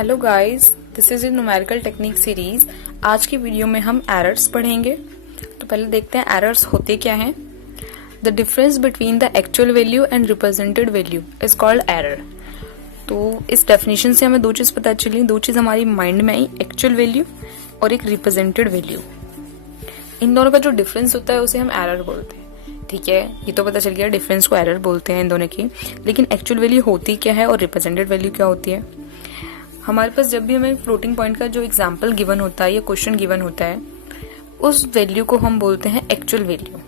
Hello guys, this is in numerical technique series. आज की video में हम एरर्स पढ़ेंगे। तो पहले देखते हैं एरर्स होते क्या हैं। The difference between the actual value and represented value is called error. तो इस डेफिनेशन से हमें दो चीज़ पता चली, दो चीज़ हमारी माइंड में आई, एक्चुअल वैल्यू और एक रिप्रेजेंटेड वैल्यू। इन दोनों का जो डिफरेंस होता है उसे हम एरर बोलते हैं। ठीक है, ये तो पता चल गया डिफरेंस को एरर बोलते हैं इन दोनों की। लेकिन एक्चुअल वैल्यू होती क्या है और रिप्रेजेंटेड वैल्यू क्या होती है। हमारे पास जब भी हमें फ्लोटिंग पॉइंट का जो एग्जाम्पल गिवन होता है या क्वेश्चन गिवन होता है, उस वैल्यू को हम बोलते हैं एक्चुअल वैल्यू।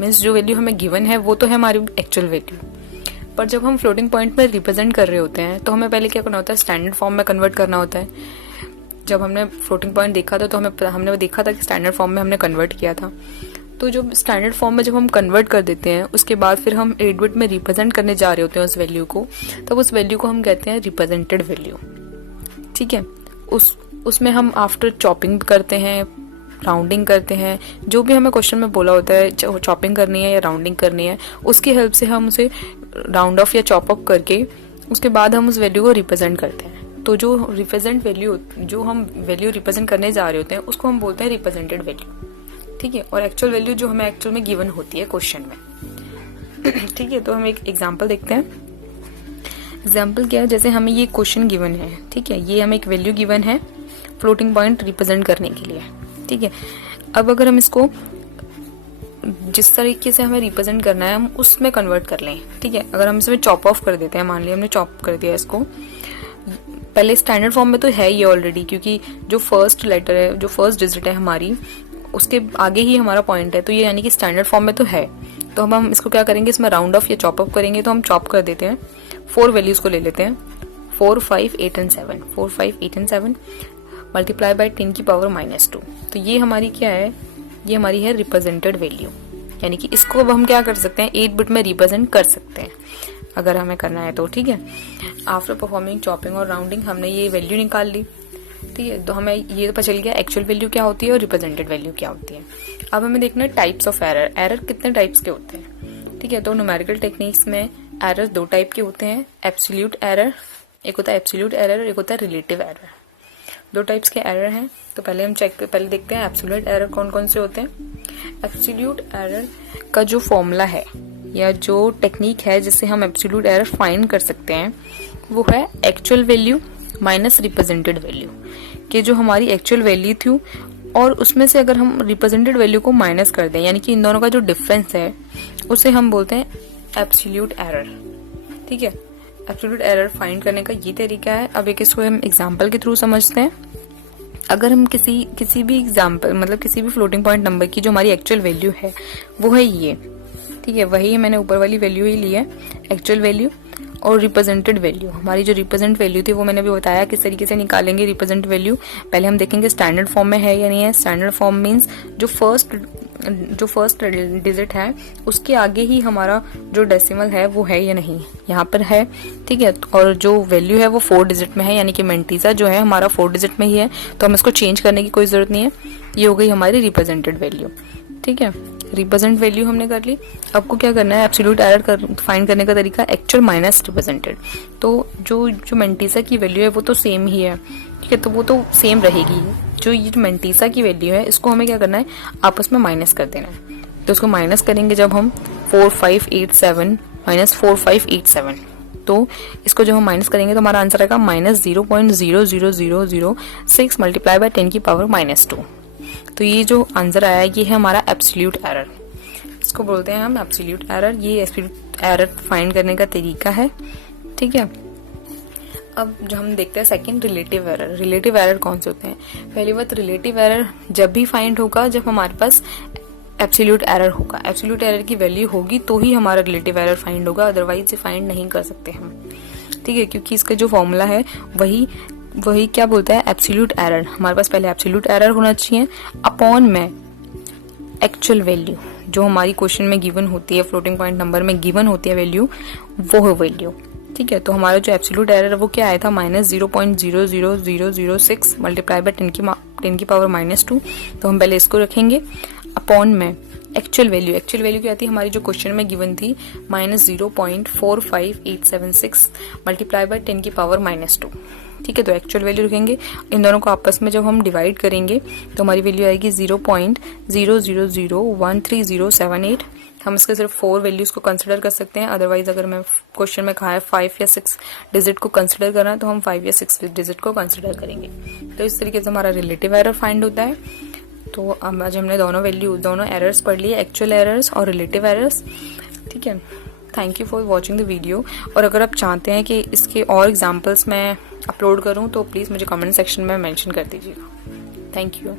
मीन्स जो वैल्यू हमें गिवन है वो तो है हमारी एक्चुअल वैल्यू, पर जब हम फ्लोटिंग पॉइंट में रिप्रेजेंट कर रहे होते हैं तो हमें पहले क्या करना होता है, स्टैंडर्ड फॉर्म में कन्वर्ट करना होता है। जब हमने फ्लोटिंग पॉइंट देखा था तो हमने देखा था कि स्टैंडर्ड फॉर्म में हमने कन्वर्ट किया था। तो जो स्टैंडर्ड फॉर्म में जब हम कन्वर्ट कर देते हैं, उसके बाद फिर हम 8 बिट में रिप्रेजेंट करने जा रहे होते हैं उस वैल्यू को, तब उस वैल्यू को हम कहते हैं रिप्रेजेंटेड वैल्यू। ठीक है, उसमें हम आफ्टर चॉपिंग करते हैं, राउंडिंग करते हैं, जो भी हमें क्वेश्चन में बोला होता है चॉपिंग करनी है या राउंडिंग करनी है, उसकी हेल्प से हम उसे राउंड ऑफ या चॉप अप करके उसके बाद हम उस वैल्यू को रिप्रेजेंट करते हैं। तो जो रिप्रेजेंट वैल्यू, जो हम वैल्यू रिप्रेजेंट करने जा रहे होते हैं, उसको हम बोलते हैं रिप्रेजेंटेड वैल्यू। ठीक है, और एक्चुअल वैल्यू जो हमें एक्चुअल में गिवन होती है क्वेश्चन में। ठीक है, तो हम एक एग्जाम्पल देखते हैं। एग्जाम्पल क्या है, जैसे हमें ये क्वेश्चन गिवन है, ठीक है, ये हमें एक वैल्यू गिवन है फ्लोटिंग पॉइंट रिप्रेजेंट करने के लिए। ठीक है, अब अगर हम इसको जिस तरीके से हमें रिप्रेजेंट करना है हम उसमें कन्वर्ट कर लें। ठीक है, अगर हम इसमें चॉप ऑफ कर देते हैं, मान लिया हमने चॉप कर दिया इसको, पहले स्टैंडर्ड फॉर्म में तो है ये ऑलरेडी, क्योंकि जो फर्स्ट लेटर है, जो फर्स्ट डिजिट है हमारी, उसके आगे ही हमारा पॉइंट है, तो ये यानी कि स्टैंडर्ड फॉर्म में तो है। तो हम इसको क्या करेंगे, इसमें राउंड ऑफ या चॉप अप करेंगे। तो हम चॉप कर देते हैं, 4 वैल्यूज को ले लेते हैं, 4, 5, 8 एंड 7, 4, 5, 8 एंड 7 मल्टीप्लाई बाय 10 की पावर -2। तो ये हमारी क्या है, ये हमारी है रिप्रेजेंटेड वैल्यू। यानी कि इसको अब हम क्या कर सकते हैं, 8 बिट में रिप्रेजेंट कर सकते हैं अगर हमें करना है तो। ठीक है, आफ्टर परफॉर्मिंग चॉपिंग और राउंडिंग हमने ये वैल्यू निकाल ली। ठीक है, तो हमें ये पता चल गया एक्चुअल वैल्यू क्या होती है और रिप्रेजेंटेड वैल्यू क्या होती है। अब हमें देखना है टाइप्स ऑफ एरर। एरर कितने टाइप्स के होते हैं। ठीक है, तो न्यूमेरिकल टेक्निक्स में एरर 2 टाइप के होते हैं, एब्सोल्यूट एरर, एक होता है एब्सोल्यूट एरर, एक होता है रिलेटिव एरर। 2 टाइप्स के एरर हैं। तो पहले हम पहले देखते हैं एब्सोल्यूट एरर कौन कौन से होते हैं। एब्सोल्यूट एरर का जो फॉर्मूला है या जो टेक्निक है जिससे हम एब्सोल्यूट एरर फाइंड कर सकते हैं, वो है actual value minus represented value. कि जो हमारी एक्चुअल वैल्यू थी और उसमें से अगर हम रिप्रेजेंटेड वैल्यू को माइनस कर दें, यानी कि इन दोनों का जो डिफरेंस है उसे हम बोलते हैं एब्सोल्यूट एरर। ठीक है, एब्सोल्यूट एरर फाइंड करने का ये तरीका है। अब एक इसको हम एग्जांपल के थ्रू समझते हैं। अगर हम किसी भी एग्जांपल, मतलब किसी भी फ्लोटिंग पॉइंट नंबर की जो हमारी एक्चुअल वैल्यू है वो है ये। ठीक है, वही मैंने ऊपर वाली वैल्यू ही ली है, एक्चुअल वैल्यू और रिप्रेजेंटेड वैल्यू। हमारी जो रिप्रेजेंट वैल्यू थी वो मैंने अभी बताया किस तरीके से निकालेंगे रिप्रेजेंट वैल्यू। पहले हम देखेंगे स्टैंडर्ड फॉर्म में है या नहीं है। स्टैंडर्ड फॉर्म मीन्स जो फर्स्ट डिजिट है उसके आगे ही हमारा जो डेसिमल है वो है या नहीं, यहाँ पर है। ठीक है, और जो वैल्यू है वो 4 डिजिट में है, यानी कि मेंटीसा जो है हमारा 4 डिजिट में ही है, तो हम इसको चेंज करने की कोई जरूरत नहीं है। ये हो गई हमारी रिप्रेजेंटेड वैल्यू। ठीक है, रिप्रेजेंट वैल्यू हमने कर ली। आपको क्या करना है, एब्सोल्यूट एरर फाइंड करने का तरीका एक्चुअल माइनस रिप्रेजेंटेड। तो जो मेंटीसा की वैल्यू है वो तो सेम ही है। ठीक है, तो वो तो सेम रहेगी। जो ये जो मेंटीसा की वैल्यू है इसको हमें क्या करना है, आपस में माइनस कर देना है। तो उसको माइनस करेंगे जब हम 4, 5, 8, 7 माइनस 4, 5, 8, 7, तो इसको जब हम माइनस करेंगे तो हमारा आंसर आएगा -0.00006 मल्टीप्लाई बाय 10 की पावर -2। तो ये जो आंसर आया ये है हमारा एब्सोल्यूट एरर। इसको बोलते हैं हम एब्सोल्यूट एरर। ये एब्सोल्यूट एरर फाइंड करने का तरीका है। ठीक है, अब जो हम देखते हैं second relative error. Relative error कौन से होते हैं। पहली बात, रिलेटिव एरर जब भी फाइंड होगा जब हमारे पास एब्सोल्यूट एरर होगा। एब्सोल्यूट एरर की वैल्यू होगी तो ही हमारा रिलेटिव एरर फाइंड होगा, अदरवाइज फाइंड नहीं कर सकते हम। ठीक है, क्योंकि इसका जो फॉर्मूला है वही क्या बोलता है, एब्सोल्यूट एरर। हमारे पास पहले एब्सोल्यूट एरर होना चाहिए अपॉन में एक्चुअल वैल्यू जो हमारी क्वेश्चन में गिवन होती है, फ्लोटिंग पॉइंट नंबर में गिवन होती है वैल्यू, वो है वैल्यू। ठीक है, तो हमारा जो एब्सोल्यूट एरर है वो क्या आया था, -0.00006 मल्टीप्लाई बाय 10 की पावर -2। तो हम पहले इसको रखेंगे अपॉन में एक्चुअल वैल्यू। एक्चुअल वैल्यू क्या थी हमारी जो क्वेश्चन में गिवन थी, -0.45876 मल्टीप्लाई बाय 10 की पावर -2। ठीक है। तो एक्चुअल वैल्यू रखेंगे, इन दोनों को आपस में जब हम डिवाइड करेंगे तो हमारी वैल्यू आएगी 0.0001307 हम इसके सिर्फ 4 वैल्यूज को कंसिडर कर सकते हैं। अदरवाइज अगर मैं क्वेश्चन में कहा है 5 या 6 डिजिट को कंसिडर करना तो हम 5 या 6 डिजिट को कंसिडर करेंगे। तो इस तरीके से हमारा रिलेटिव एरर फाइंड होता है। तो आज हमने दोनों एरर्स पढ़ लिए, एक्चुअल एरर्स और रिलेटिव एरर्स, ठीक है। Thank you for watching the video. और अगर आप चाहते हैं कि इसके और एग्जाम्पल्स मैं अपलोड करूं तो प्लीज़ मुझे कमेंट सेक्शन में मेंशन कर दीजिएगा। Thank you.